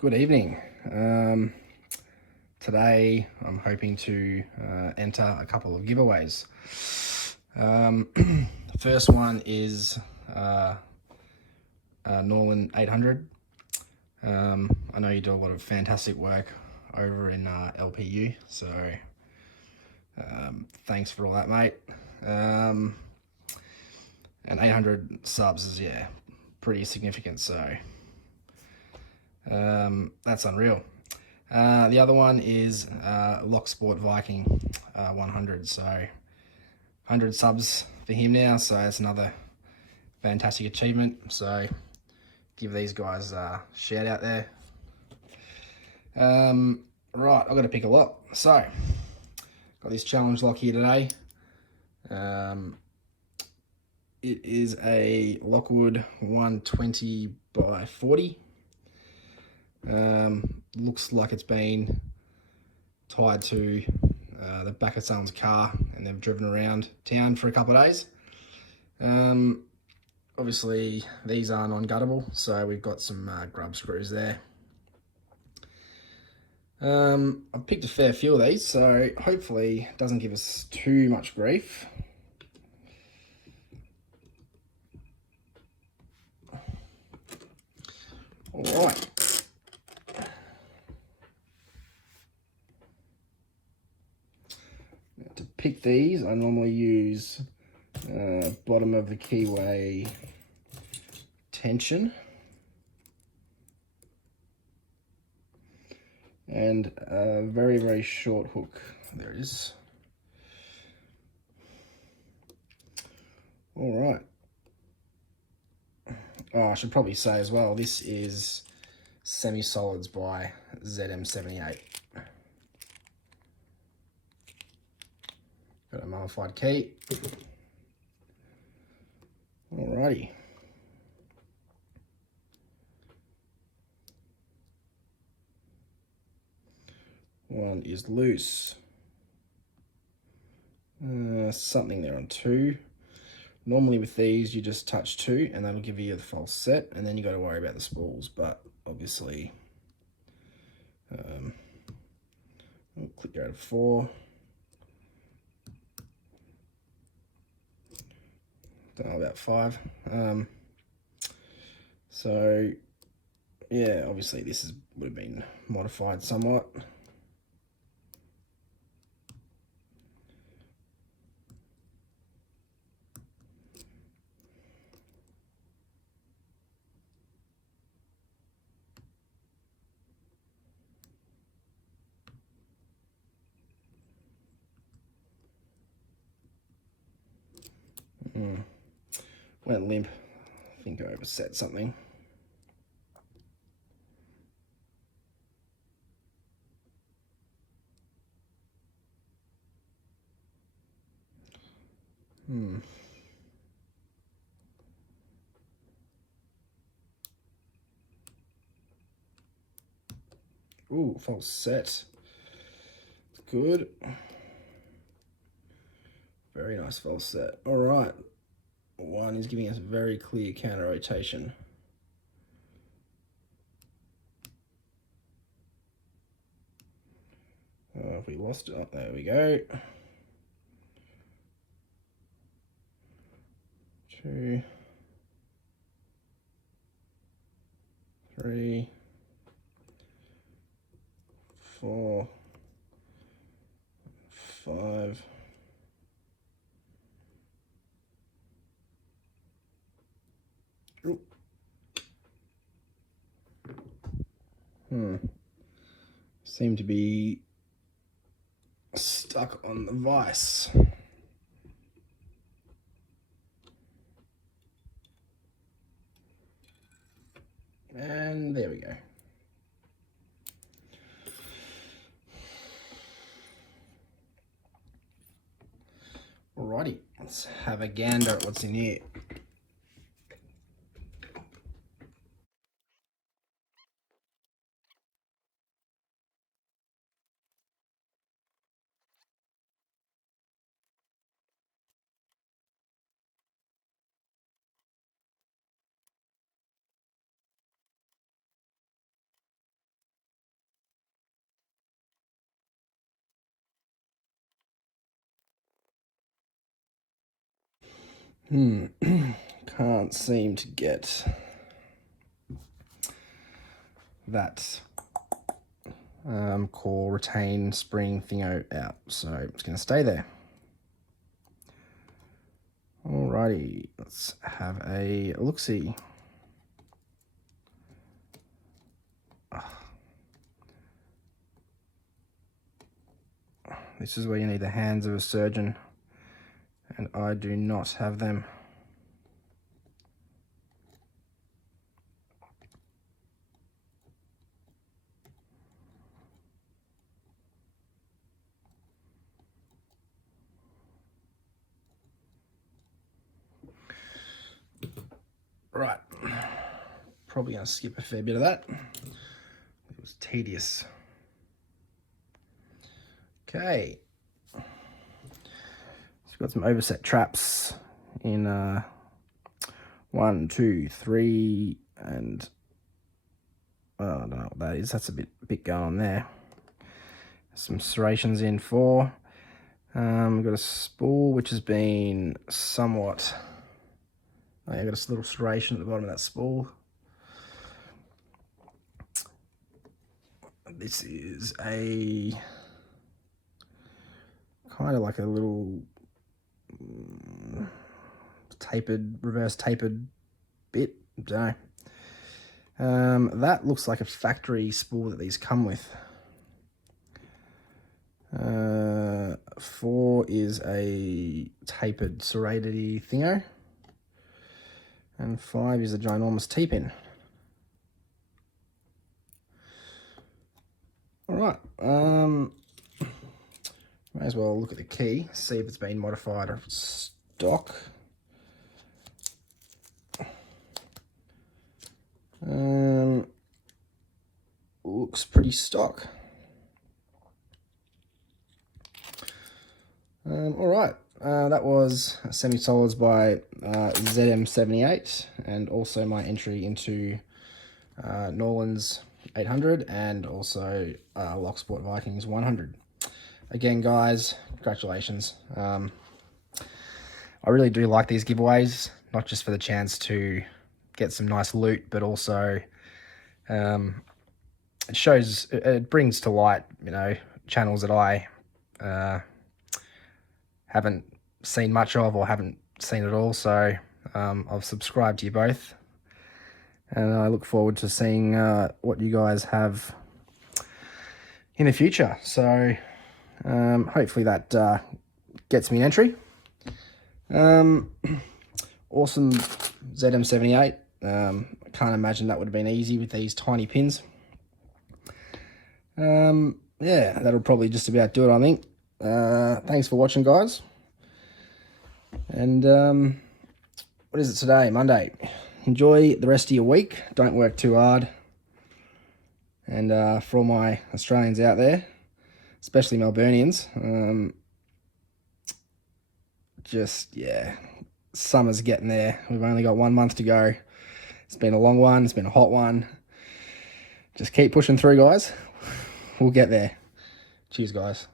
Good evening. Today I'm hoping to enter a couple of giveaways. The first one is Norlin 800. I know you do a lot of fantastic work over in LPU, so thanks for all that, mate. And 800 subs is, yeah, pretty significant, so that's unreal. The other one is LocksportViking 100, so 100 subs for him now, so that's another fantastic achievement. So give these guys a shout out there. Right, I've got to pick a lock. So got this challenge lock here today. It is a Lockwood 120 by 40. Looks like it's been tied to the back of someone's car and they've driven around town for a couple of days. Obviously these are non-guttable, so we've got some grub screws there. I've picked a fair few of these, so hopefully it doesn't give us too much grief. All right. To pick these, I normally use bottom of the keyway tension and a very, very short hook. There it is. All right. Oh, I should probably say as well, this is semi-solids by ZM78. Got a modified key. Alrighty. One is loose. Something there on two. Normally with these, you just touch two and that'll give you the false set, and then you got to worry about the spools. But obviously, we'll click go to 4. Don't know about 5. So yeah, obviously this would have been modified somewhat. Went limp. I think I overset something. Ooh, false set. Good. Very nice false set. All right. One is giving us a very clear counter rotation. If we lost it, oh, there we go. 2, 3, 4, 5. Seem to be stuck on the vise. And there we go. Alrighty, let's have a gander at what's in here. Can't seem to get that core retain spring thingo out, so it's going to stay there. Alrighty, let's have a look-see. This is where you need the hands of a surgeon, and I do not have them. Right, probably going to skip a fair bit of that. It was tedious. Okay, so we've got some overset traps in 1, 2, 3, and I don't know what that is. That's a bit going on there. Some serrations in 4. We've got a spool which has been somewhat. Oh, yeah, I've got a little serration at the bottom of that spool. This is a kind of like a little reverse tapered bit. I don't know. That looks like a factory spool that these come with. 4 is a tapered serrated thingo, and 5 is a ginormous T-pin. All right. May as well look at the key, see if it's been modified or if it's stock. Looks pretty stock. All right, that was Semi-Solids by ZM78, and also my entry into Norlin's 800 and also LocksportViking's 100. Again, guys, congratulations. I really do like these giveaways, not just for the chance to get some nice loot, but also it brings to light, channels that I haven't seen much of or haven't seen at all. So I've subscribed to you both, and I look forward to seeing what you guys have in the future. So hopefully that gets me an entry. Awesome ZM78. I can't imagine that would have been easy with these tiny pins. Yeah, that'll probably just about do it, I think. Thanks for watching, guys. And what is it today? Monday. Enjoy the rest of your week. Don't work too hard. And for all my Australians out there, especially Melburnians, summer's getting there. We've only got 1 month to go. It's been a long one. It's been a hot one. Just keep pushing through, guys. We'll get there. Cheers, guys.